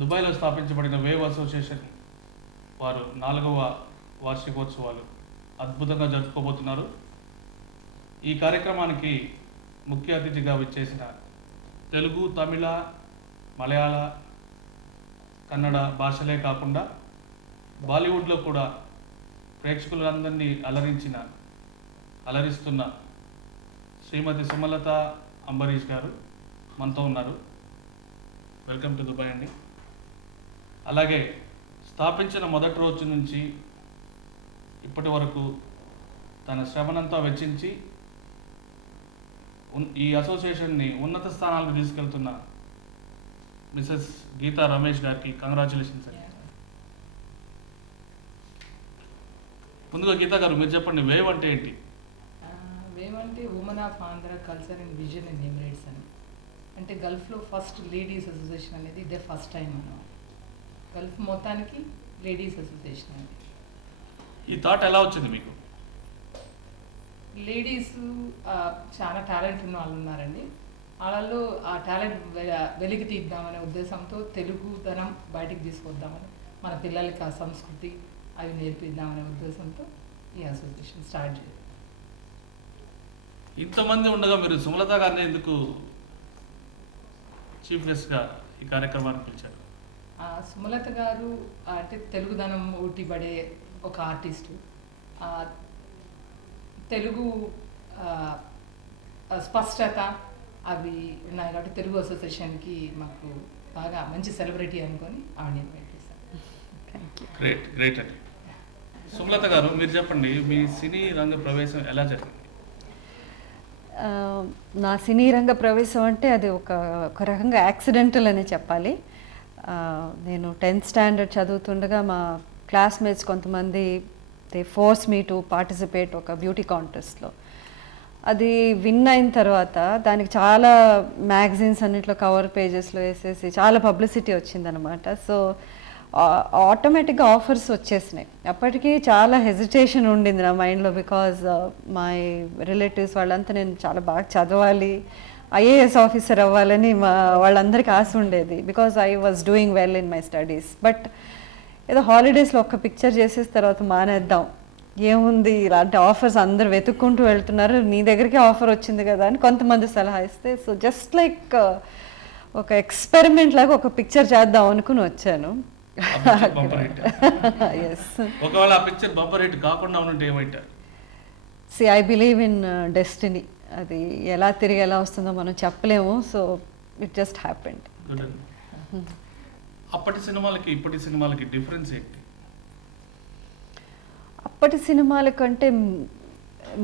దుబాయ్లో స్థాపించబడిన wave association వారు 4వ వార్షికోత్సవాలు అద్భుతంగా జరుపుకోబోతున్నారు. ఈ కార్యక్రమానికి ముఖ్య అతిథిగా విచ్చేసిన తెలుగు, తమిళ, మలయాళ, కన్నడ భాషలే కాకుండా బాలీవుడ్లో కూడా ప్రేక్షకులందరినీ అలరిస్తున్న శ్రీమతి సుమలత అంబరీష్ గారు మనతో ఉన్నారు. వెల్కమ్ టు దుబాయ్ అండి. అలాగే స్థాపించిన మొదటి రోజు నుంచి ఇప్పటి వరకు తన శ్రమనంతా వెచ్చించి ఈ అసోసియేషన్ని ఉన్నత స్థానాలకు తీసుకెళ్తున్న మిసెస్ గీతా రమేష్ గారికి కంగ్రాచులేషన్స్ అండి. ముందుగా గీతా గారు మీరు చెప్పండి, వేవ్ అంటే ఏంటి? వేవ్ అంటే women of Andhra culture and vision in Emirates అని. అంటే గల్ఫ్లో ఫస్ట్ లేడీస్ అసోసియేషన్ అనేది ఇదే ఫస్ట్ టైం అన్నాం. గల్ఫ్ మొత్తానికి లేడీస్ అసోసియేషన్ అనేది. ఈ థాట్ ఎలా వచ్చింది మీకు? లేడీస్ చాలా టాలెంట్ ఉన్న వాళ్ళు ఉన్నారండి. వాళ్ళల్లో ఆ టాలెంట్ వెలికి తీద్దామనే ఉద్దేశంతో తెలుగుదనం బయటికి తీసుకొద్దామని, మన పిల్లలకి ఆ సంస్కృతి అవి నేర్పిద్దామనే ఉద్దేశంతో ఈ అసోసియేషన్ స్టార్ట్ చేయాలి. ఇంతమంది ఉండగా మీరు సుమలత గారిని ఎందుకు చీఫ్ గెస్ట్గా ఈ కార్యక్రమానికి పిలిచారు? సుమలత గారు అంటే తెలుగుదనం ఊటిపడే ఒక ఆర్టిస్టు. తెలుగు స్పష్టత అవి ఉన్నాయి కాబట్టి తెలుగు అసోసియేషన్కి మాకు బాగా మంచి సెలబ్రిటీ అనుకొని ఆవిడని ఇన్వైట్ చేశాను. గ్రేట్ అండి. సుమలత గారు మీరు చెప్పండి, మీ సినీ రంగ ప్రవేశం ఎలా జరిగింది? నా సినీ రంగ ప్రవేశం అంటే అది ఒక రకంగా యాక్సిడెంటల్ అనే చెప్పాలి. నేను 10th స్టాండర్డ్ చదువుతుండగా మా క్లాస్మేట్స్ కొంతమంది they force me to participate ఒక బ్యూటీ కాంటెస్ట్లో. అది విన్ అయిన తర్వాత దానికి చాలా మ్యాగజైన్స్ అన్నింటిలో కవర్ పేజెస్లో వేసేసి చాలా పబ్లిసిటీ వచ్చిందనమాట. సో ఆటోమేటిక్గా ఆఫర్స్ వచ్చేసినాయి. అప్పటికి చాలా హెజిటేషన్ ఉండింది నా మైండ్లో, బికాజ్ మై రిలేటివ్స్ వాళ్ళంతా నేను చాలా బాగా చదవాలి, ఐఏఎస్ ఆఫీసర్ అవ్వాలని వాళ్ళందరికీ ఆశ ఉండేది, because I was doing well in my studies. But ఏదో హాలిడేస్లో ఒక్క పిక్చర్ చేసేసిన తర్వాత మానేద్దాం, ఏముంది ఇలాంటి ఆఫర్స్ అందరు వెతుక్కుంటూ వెళ్తున్నారు, నీ దగ్గరికి ఆఫర్ వచ్చింది కదా అని కొంతమంది సలహా ఇస్తే, సో జస్ట్ లైక్ ఒక ఎక్స్పెరిమెంట్ లాగా ఒక పిక్చర్ చేద్దాం అనుకుని వచ్చాను. ఒకవేళ ఆ పిక్చర్ బంపర్ హిట్ కాకుండా ఉంటే ఏమంటారు? See I believe in destiny. అది ఎలా తిరిగి ఎలా వస్తుందో మనం చెప్పలేము. So it just happened. అప్పటి సినిమాలకి ఇప్పటి సినిమాలకి డిఫరెన్స్ ఏంటి? అప్పటి సినిమాల కంటే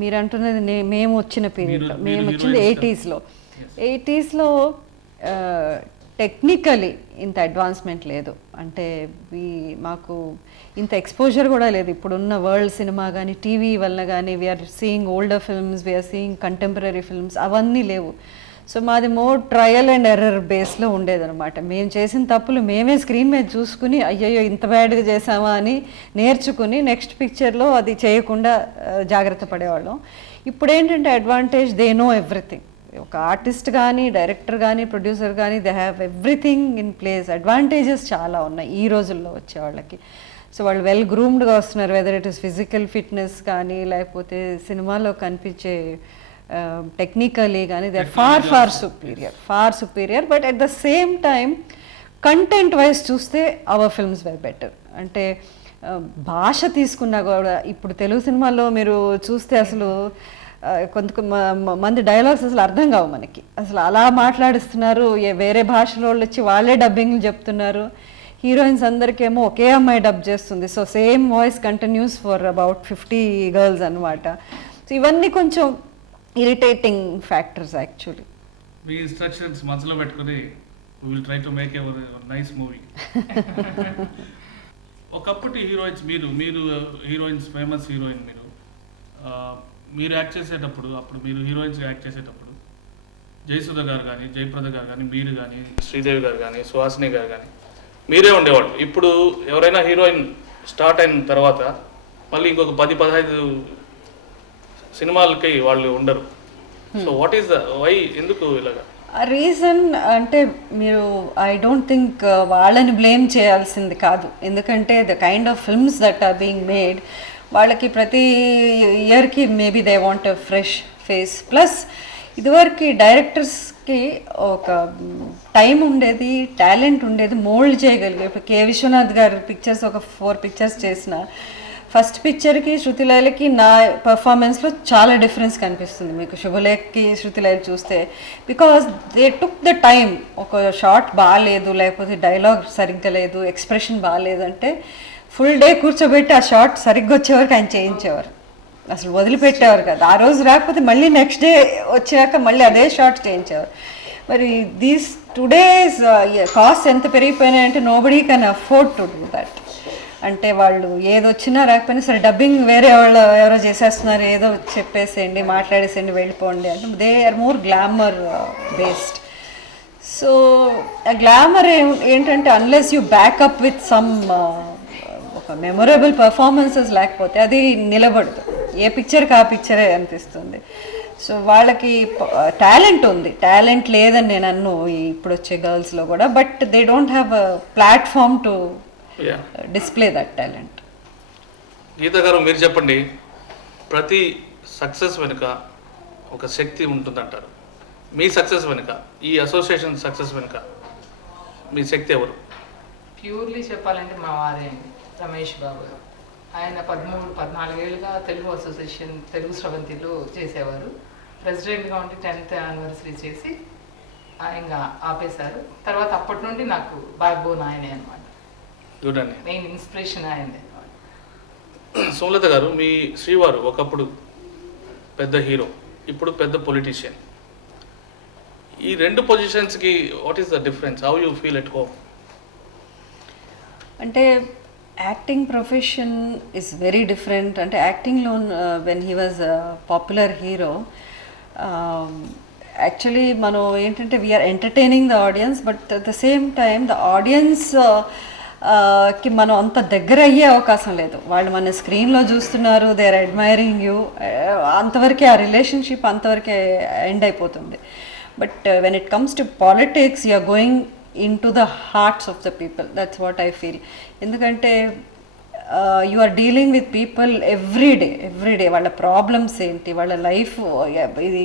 మీరు అంటున్నది మేము వచ్చిన పీరియడ్లో, మేము వచ్చింది 80sలో టెక్నికలీ ఇంత అడ్వాన్స్మెంట్ లేదు. అంటే మాకు ఇంత ఎక్స్పోజర్ కూడా లేదు. ఇప్పుడున్న వరల్డ్ సినిమా కానీ టీవీ వలన కానీ we're seeing older films, we're seeing contemporary films, అవన్నీ లేవు. సో మాది మోర్ ట్రయల్ అండ్ ఎర్రర్ బేస్లో ఉండేదన్నమాట. మేము చేసిన తప్పులు మేమే స్క్రీన్ మీద చూసుకుని అయ్యయ్యో ఇంత బ్యాడ్గా చేసామా అని నేర్చుకుని నెక్స్ట్ పిక్చర్లో అది చేయకుండా జాగ్రత్త పడేవాళ్ళం. ఇప్పుడు ఏంటంటే అడ్వాంటేజ్, దే నో ఎవ్రీథింగ్. ఒక ఆర్టిస్ట్ కానీ డైరెక్టర్ కానీ ప్రొడ్యూసర్ కానీ they have everything in place. Advantages చాలా ఉన్నాయి ఈ రోజుల్లో వచ్చే వాళ్ళకి. సో వాళ్ళు వెల్ గ్రూమ్డ్గా వస్తున్నారు, whether it is physical fitness కానీ లేకపోతే సినిమాలో కనిపించే టెక్నికలీ కానీ they are far superior. But at the same time content wise చూస్తే అవర్ ఫిల్మ్స్ వెర్ బెటర్. అంటే భాష తీసుకున్నా కూడా ఇప్పుడు తెలుగు సినిమాల్లో మీరు చూస్తే అసలు కొంతమంది డైలాగ్స్ అసలు అర్థం కావు మనకి. అసలు అలా మాట్లాడిస్తున్నారు, వేరే భాషలో వాళ్ళు వచ్చి వాళ్ళే డబ్బింగ్లు చెప్తున్నారు. హీరోయిన్స్ అందరికేమో ఒకే అమ్మాయి డబ్ చేస్తుంది. So same voice continuous for about 50 girls అనమాట. సో ఇవన్నీ కొంచెం ఇరిటేటింగ్ ఫ్యాక్టర్స్ యాక్చువల్లీ. మీ ఇన్స్ట్రక్షన్స్ మనసులో పెట్టుకుని we will try to make a nice movie. ఒకప్పటి హీరోయిన్స్ మీరు హీరోయిన్స్, ఫేమస్ హీరోయిన్ మీరు యాక్ట్ చేసేటప్పుడు, అప్పుడు మీరు హీరోయిన్స్గా యాక్ట్ చేసేటప్పుడు జయసుధ గారు కానీ, జయప్రద గారు కానీ, మీరు కానీ, శ్రీదేవి గారు కానీ, సుహాసిని గారు కానీ మీరే ఉండేవాళ్ళు. ఇప్పుడు ఎవరైనా హీరోయిన్ స్టార్ట్ అయిన తర్వాత మళ్ళీ ఇంకొక 10-15 సినిమాలకి వాళ్ళు ఉండరు. So what is the why, ఎందుకు ఇలాగా? ఆ రీజన్ అంటే మీరు ఐ డోంట్ థింక్ వాళ్ళని బ్లేమ్ చేయాల్సింది కాదు, ఎందుకంటే the kind of films that are being made వాళ్ళకి ప్రతి ఇయర్కి maybe they want a fresh face. Plus ఇదివరకు డైరెక్టర్స్కి ఒక టైం ఉండేది, టాలెంట్ ఉండేది, మోల్డ్ చేయగలిగే. ఇప్పుడు కే విశ్వనాథ్ గారు పిక్చర్స్ ఒక 4 పిక్చర్స్ చేసిన ఫస్ట్ పిక్చర్కి శృతిలయలకి నా పర్ఫార్మెన్స్లో చాలా డిఫరెన్స్ కనిపిస్తుంది మీకు శుభలేఖకి శృతిలయలు చూస్తే. Because they took the time. ఒక షార్ట్ బాగాలేదు, లేకపోతే డైలాగ్ సరిగ్గా లేదు, ఎక్స్ప్రెషన్ బాగాలేదు అంటే ఫుల్ డే కూర్చోబెట్టి ఆ షార్ట్ సరిగ్గా వచ్చేవరకు ఆయన చేయించేవారు, అసలు వదిలిపెట్టేవారు కదా. ఆ రోజు రాకపోతే మళ్ళీ నెక్స్ట్ డే వచ్చాక మళ్ళీ అదే షార్ట్ చేయించేవారు. మరి దీస్ టుడేస్ కాస్ట్ ఎంత పెరిగిపోయినాయంటే nobody can afford to do that. అంటే వాళ్ళు ఏది వచ్చినా రాకపోయినా సరే డబ్బింగ్ వేరే వాళ్ళు ఎవరో చేసేస్తున్నారు, ఏదో చెప్పేసేయండి, మాట్లాడేసేయండి, వెళ్ళిపోండి అంటే they are more glamour based. So ఆ గ్లామర్ ఏంటంటే unless you back up with some ఒక మెమొరబుల్ పర్ఫార్మెన్సెస్ లేకపోతే అది నిలబడదు, ఏ పిక్చర్కి ఆ పిక్చరే అనిపిస్తుంది. సో వాళ్ళకి టాలెంట్ ఉంది, టాలెంట్ లేదని నేను అన్ను ఇప్పుడు వచ్చే గర్ల్స్లో కూడా, but they don't have a platform to display that talent. Geetha garu మీరు చెప్పండి, ప్రతి సక్సెస్ వెనుక ఒక శక్తి ఉంటుందంటారు. మీ సక్సెస్ వెనుక, ఈ అసోసియేషన్ సక్సెస్ వెనుక మీ శక్తి ఎవరు? ప్యూర్లీ చెప్పాలంటే మా వారే అండి, రమేష్ బాబు. ఆయన 13-14 ఏళ్ళుగా తెలుగు అసోసియేషన్ తెలుగు స్రవంతిలో చేసేవారు. ప్రెసిడెంట్గా ఉండి 10th యానివర్సరీ చేసి ఇంకా ఆపేశారు. తర్వాత అప్పటి నుండి నాకు బ్యాక్ బోన్ ఆయనే అనమాట, మెయిన్ ఇన్స్పిరేషన్ ఆయనే. సోమలత గారు, మీ శ్రీవారు ఒకప్పుడు పెద్ద హీరో, ఇప్పుడు పెద్ద పొలిటీషియన్. ఈ 2 పొజిషన్స్కి what is the difference? How you feel at home? అంటే acting profession is very different. అంటే యాక్టింగ్లో when he was popular hero, actually మనం ఏంటంటే we are entertaining the audience, but at the same time the audience కి మనం అంత దగ్గర అయ్యే అవకాశం లేదు. వాళ్ళు మన స్క్రీన్లో చూస్తున్నారు, దే ఆర్ అడ్మైరింగ్ యూ, అంతవరకే ఆ రిలేషన్షిప్ అంతవరకే ఎండ్ అయిపోతుంది. But when it comes to politics you are going into the hearts of the people. That's what I feel. ఎందుకంటే you are dealing with people every day. వాళ్ళ problems ఏంటి, వాళ్ళ life,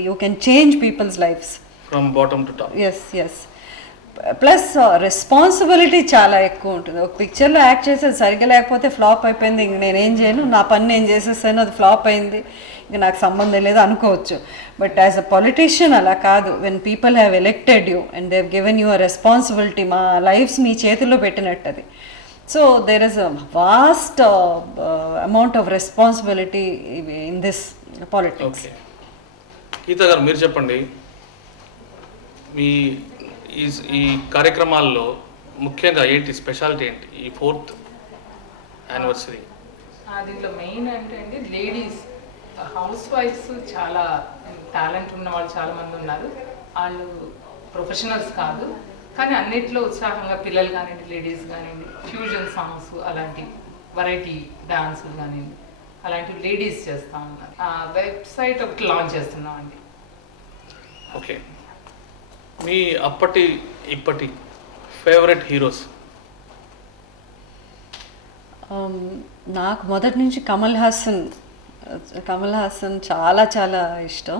you can change people's lives from bottom to top. yes plus responsibility చాలా ఎక్కువ ఉంటుంది. ఒక పిక్చర్లో act చేసేది సరిగ్గా లేకపోతే ఫ్లాప్ అయిపోయింది, ఇంక నేనేం చేయను, నా పని నేను చేసేసాను, అది ఫ్లాప్ అయింది, ఇంక నాకు సంబంధం లేదు అనుకోవచ్చు. బట్ యాజ్ అ పొలిటీషియన్ అలా కాదు. When people have elected you and they have given you a responsibility, మా లైఫ్స్ మీ చేతుల్లో పెట్టినట్టు అది. So there is a vast amount of responsibility in this politics. Geetha garu మీరు చెప్పండి, మీ ఈ కార్యక్రమాల్లో ముఖ్యంగా ఏంటి స్పెషాలిటీ ఏంటి ఈ 4th యానివర్సరీ? దీంట్లో మెయిన్ అంటే అండి లేడీస్ హౌస్ వైఫ్స్ చాలా టాలెంట్ ఉన్న వాళ్ళు చాలామంది ఉన్నారు. వాళ్ళు ప్రొఫెషనల్స్ కాదు, కానీ అన్నిట్లో ఉత్సాహంగా పిల్లలు కానివ్వండి, లేడీస్ కానివ్వండి, ఫ్యూజన్ సాంగ్స్, అలాంటి వెరైటీ డాన్సులు కానివ్వండి, అలాంటివి లేడీస్ చేస్తూ ఉన్నారు. వెబ్సైట్ ఒకటి లాంచ్ చేస్తున్నామండి. ఓకే, మీ అప్పటి ఇప్పటి ఫేవరెట్ హీరోస్? నాకు మొదటి నుంచి కమల్ హాసన్ చాలా చాలా ఇష్టం.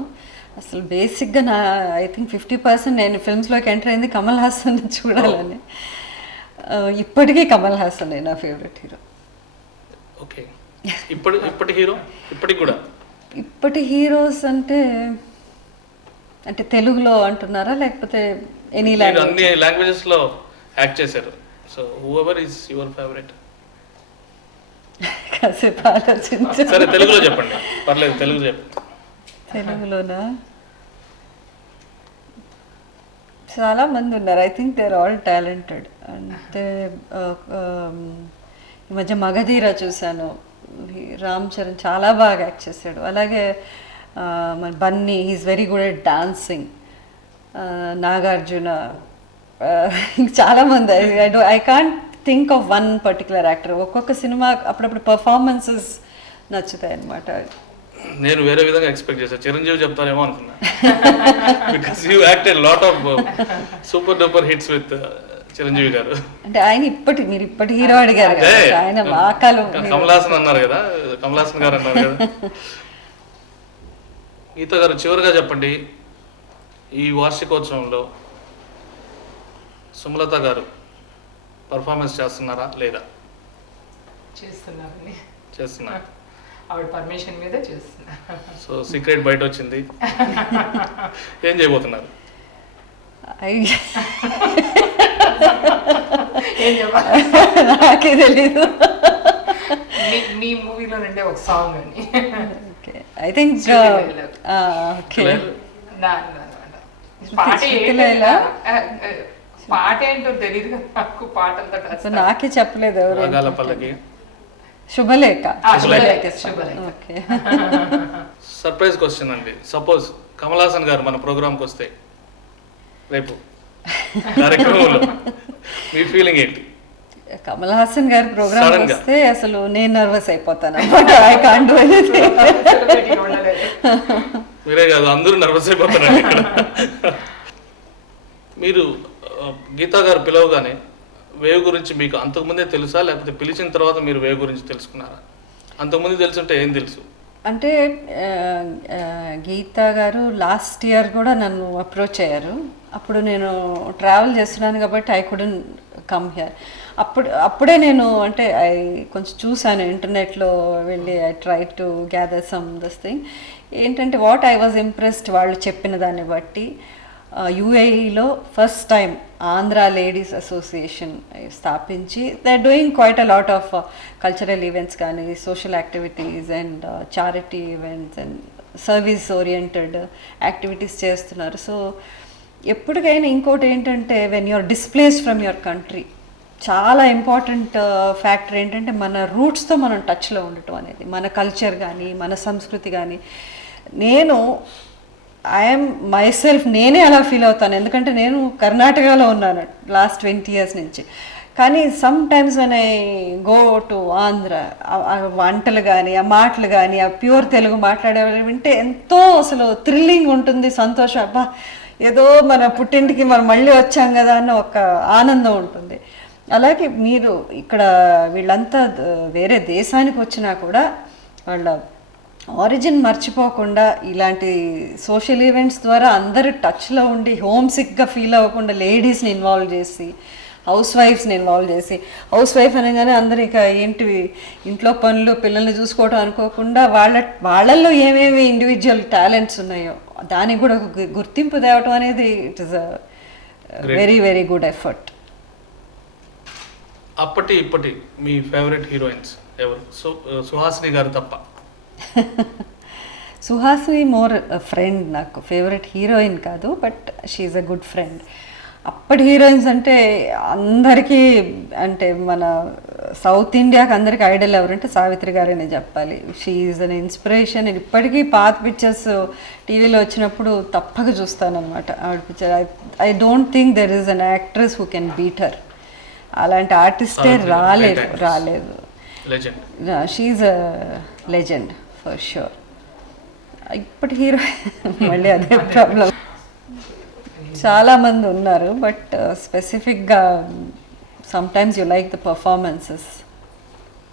అసలు బేసిక్గా నా ఐ థింక్ 50% నేను ఫిల్మ్స్లోకి ఎంటర్ అయింది కమల్ హాసన్ చూడాలని. ఇప్పటికీ కమల్ హాసన్ నా ఫేవరెట్ హీరో. ఓకే, ఇప్పటి హీరో ఇప్పటికి కూడా? ఇప్పటి హీరోస్ అంటే తెలుగులో అంటున్నారా లేకపోతే ఎనీ లాంగ్వేజ్? అన్ని లాంగ్వేజెస్ లో యాక్ట్ చేశారు. So whoever is your favourite? కాసేపు ఆలోచించు. సరే తెలుగులో చెప్పండి, పర్లేదు, తెలుగు చెప్పండి. తెలుగులోనా? చాలా మంది ఉన్నారు. I think they are all talented. అంటే ఈ మధ్య మగధీర చూశాను, రామ్ చరణ్ చాలా బాగా యాక్ట్ చేశాడు. అలాగే మన Bunny, he's very good at dancing. Nagarjuna, చాలామంది. I can't think of one particular actor. ఒక్కొక్క సినిమా అప్పుడప్పుడు పర్ఫార్మెన్సెస్ నచ్చుతాయి అన్నమాట. నేను వేరే విధంగా ఎక్స్పెక్ట్ చేశాను, చిరంజీవి చెప్తారేమో అనుకున్నా. Because you acted lot of super duper hits with Chiranjeevi గారు. అంటే ఆయన మీరు ఇప్పటి హీరో అడిగారు కదా, ఆయన వాకాలు కమల్ హాసన్ అన్నారు కదా, కమల్ హాసన్ గారు అన్నారు కదా. గీత గారు, చివరిగా చెప్పండి, ఈ వార్షికోత్సవంలో సుమలత గారు పర్ఫార్మెన్స్ చేస్తున్నారా లేదా? చేస్తున్నారండి, చేస్తున్నారు. ఆవిడ పర్మిషన్ మీద చేస్తున్నా. సో సీక్రెట్ బయట వచ్చింది, ఏం చేయబోతున్నారు? ఏం చెప్పాలి నాకే తెలీదు. మీ మూవీలో నుండే ఒక సాంగ్ అని. ఐ థింక్ పాట ఏంటో తెలియదు కదా నాకు, పాట అంతా నాకే చెప్పలేదు ఎవరు. రాగాల పల్లకి, శుభలేఖ. శుభలేఖ. సర్ప్రైజ్ క్వశ్చన్ అండి. సపోజ్ కమల్ హాసన్ గారు మన ప్రోగ్రామ్కి వస్తే రేపు కార్యక్రమంలో మీ ఫీలింగ్ ఏంటి? కమల్ హాసన్ గారి ప్రోగ్రామ్ Sudden గా. వస్తే అసలు నేను నర్వస్ అయిపోతాను అన్నమాట. I can't do anything. మీరే కాదు, అందరూ నర్వస్ అయిపోతారండి ఇక్కడ. మీరు గీతా గారు పిలవగానే వేవ్ గురించి మీకు అంతకుముందే తెలుసా, లేకపోతే పిలిచిన తర్వాత మీరు వేవ్ గురించి తెలుసుకున్నారా? అంతకుముందు తెలుసుంటే ఏం తెలుసు? అంటే గీతా గారు లాస్ట్ ఇయర్ కూడా నన్ను అప్రోచ్ అయ్యారు. అప్పుడు నేను ట్రావెల్ చేస్తున్నాను కాబట్టి ఐ కుడెంట్ కమ్ హియర్. అప్పుడే నేను అంటే కొంచెం చూసాను ఇంటర్నెట్లో వెళ్ళి, I try to gather some this thing. ఏంటంటే వాట్ ఐ వాజ్ ఇంప్రెస్డ్ వాళ్ళు చెప్పిన దాన్ని బట్టి, యుఏఈలో first time Andhra ladies association స్థాపించి they are doing quite a lot of cultural events కానీ, social activities and charity events and service oriented activities చేస్తున్నారు. So ఎప్పటికైనా ఇంకోటి ఏంటంటే, when you're displaced from your country, చాలా ఇంపార్టెంట్ ఫ్యాక్టర్ ఏంటంటే మన రూట్స్తో మనం టచ్లో ఉండటం అనేది, మన కల్చర్ కానీ మన సంస్కృతి కానీ. నేను ఐఎమ్ మైసెల్ఫ్, నేనే అలా ఫీల్ అవుతాను. ఎందుకంటే నేను కర్ణాటకలో ఉన్నాను లాస్ట్ 20 years నుంచి. కానీ some times when I go to Andhra, ఆ వంటలు కానీ, ఆ మాటలు కానీ, ఆ ప్యూర్ తెలుగు మాట్లాడే వింటే ఎంతో అసలు థ్రిల్లింగ్ ఉంటుంది, సంతోషం. అబ్బా ఏదో మన పుట్టింటికి మనం మళ్ళీ వచ్చాం కదా అన్న ఒక ఆనందం ఉంటుంది. అలాగే మీరు ఇక్కడ వీళ్ళంతా వేరే దేశానికి వచ్చినా కూడా వాళ్ళ ఆరిజిన్ మర్చిపోకుండా ఇలాంటి సోషల్ ఈవెంట్స్ ద్వారా అందరూ టచ్లో ఉండి హోమ్ సిక్గా ఫీల్ అవ్వకుండా లేడీస్ని ఇన్వాల్వ్ చేసి, హౌస్ వైఫ్స్ని ఇన్వాల్వ్ చేసి, హౌస్ వైఫ్ అనగానే అందరూ ఇక ఏంటివి ఇంట్లో పనులు పిల్లల్ని చూసుకోవడం అనుకోకుండా వాళ్ళల్లో ఏమేమి ఇండివిజువల్ టాలెంట్స్ ఉన్నాయో దానికి కూడా ఒక గుర్తింపు తేవటం అనేది it is a very very good effort. అప్పటి ఇప్పటి మీ ఫేవరెట్ హీరోయిన్స్ ఎవరు? సుహాసిని గారు తప్ప. సుహాసిని మోర్ ఫ్రెండ్, నాకు ఫేవరెట్ హీరోయిన్ కాదు, but she's a good friend. అప్పటి హీరోయిన్స్ అంటే అందరికీ, అంటే మన సౌత్ ఇండియాకి అందరికీ ఐడల్ ఎవరంటే సావిత్రి గారనే చెప్పాలి. She is an inspiration. నేను ఇప్పటికీ పాత పిక్చర్స్ టీవీలో వచ్చినప్పుడు తప్పక చూస్తానన్నమాట ఆవిడ picture. I don't think there is an actress who can beat her. అలాంటి ఆర్టిస్టే రాలేదు. She's a legend for sure. ఇప్పటి హీరో మళ్ళీ అదే ప్రాబ్లం. చాలామంది ఉన్నారు, బట్ స్పెసిఫిక్గా sometimes you like the performances.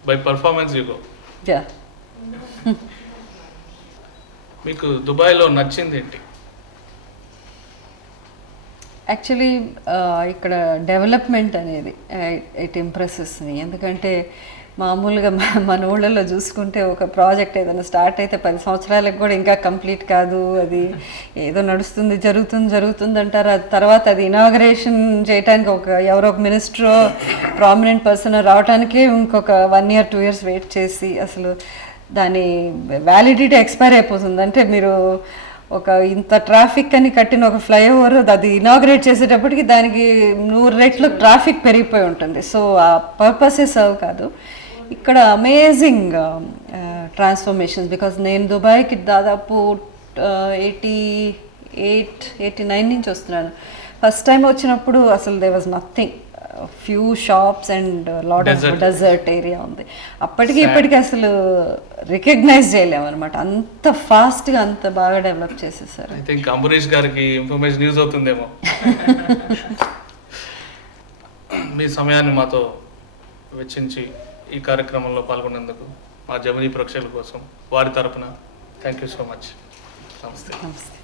By performance you go. Yeah. మీకు దుబాయ్లో నచ్చింది ఏంటి? యాక్చువల్లీ ఇక్కడ డెవలప్మెంట్ అనేది ఇట్ ఇంప్రెసెస్ మీ. ఎందుకంటే మామూలుగా మన ఊళ్ళలో చూసుకుంటే ఒక ప్రాజెక్ట్ ఏదైనా స్టార్ట్ అయితే 10 సంవత్సరాలకు కూడా ఇంకా కంప్లీట్ కాదు, అది ఏదో నడుస్తుంది జరుగుతుంది అంటారు. తర్వాత అది ఇనాగరేషన్ చేయడానికి ఎవరో ఒక మినిస్టర్ ప్రామినెంట్ పర్సన్ రావడానికి ఇంకొక 1 year 2 years వెయిట్ చేసి అసలు దాని వ్యాలిడిటీ ఎక్స్పైర్ అయిపోతుంది. అంటే మీరు ఒక ఇంత ట్రాఫిక్ అని కట్టిన ఒక ఫ్లైఓవర్ అది ఇనాగరేట్ చేసేటప్పటికి దానికి 100 రెట్లు ట్రాఫిక్ పెరిగిపోయి ఉంటుంది. సో ఆ పర్పసే సర్వ్ కాదు. ఇక్కడ అమేజింగ్ ట్రాన్స్ఫర్మేషన్స్. బికాజ్ నేను దుబాయ్కి దాదాపు 88, 89 నుంచి వస్తున్నాను. ఫస్ట్ టైం వచ్చినప్పుడు అసలు they was nothing. Few shops and lot of Desert. Dessert area ఉంది. అప్పటికి ఇప్పటికి అసలు రికగ్నైజ్ చేయలేము అనమాట, అంత ఫాస్ట్గా అంత బాగా డెవలప్ చేసేసారు. ఐ థింక్ అంబరీష్ గారికి ఇన్ఫర్మేషన్ యూజ్ అవుతుందేమో. మీ సమయాన్ని మాతో వెచ్చించి ఈ కార్యక్రమంలో పాల్గొన్నందుకు మా జమినీ ప్రేక్షకుల కోసం వారి తరపున థ్యాంక్ యూ సో మచ్. నమస్తే. నమస్తే.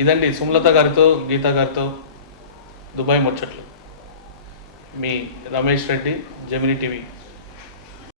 ఇదండి సుమలత గారితో గీత గారితో దుబాయ్ ముచ్చట్లు. మీ రమేష్ రెడ్డి, జమినీ టీవీ.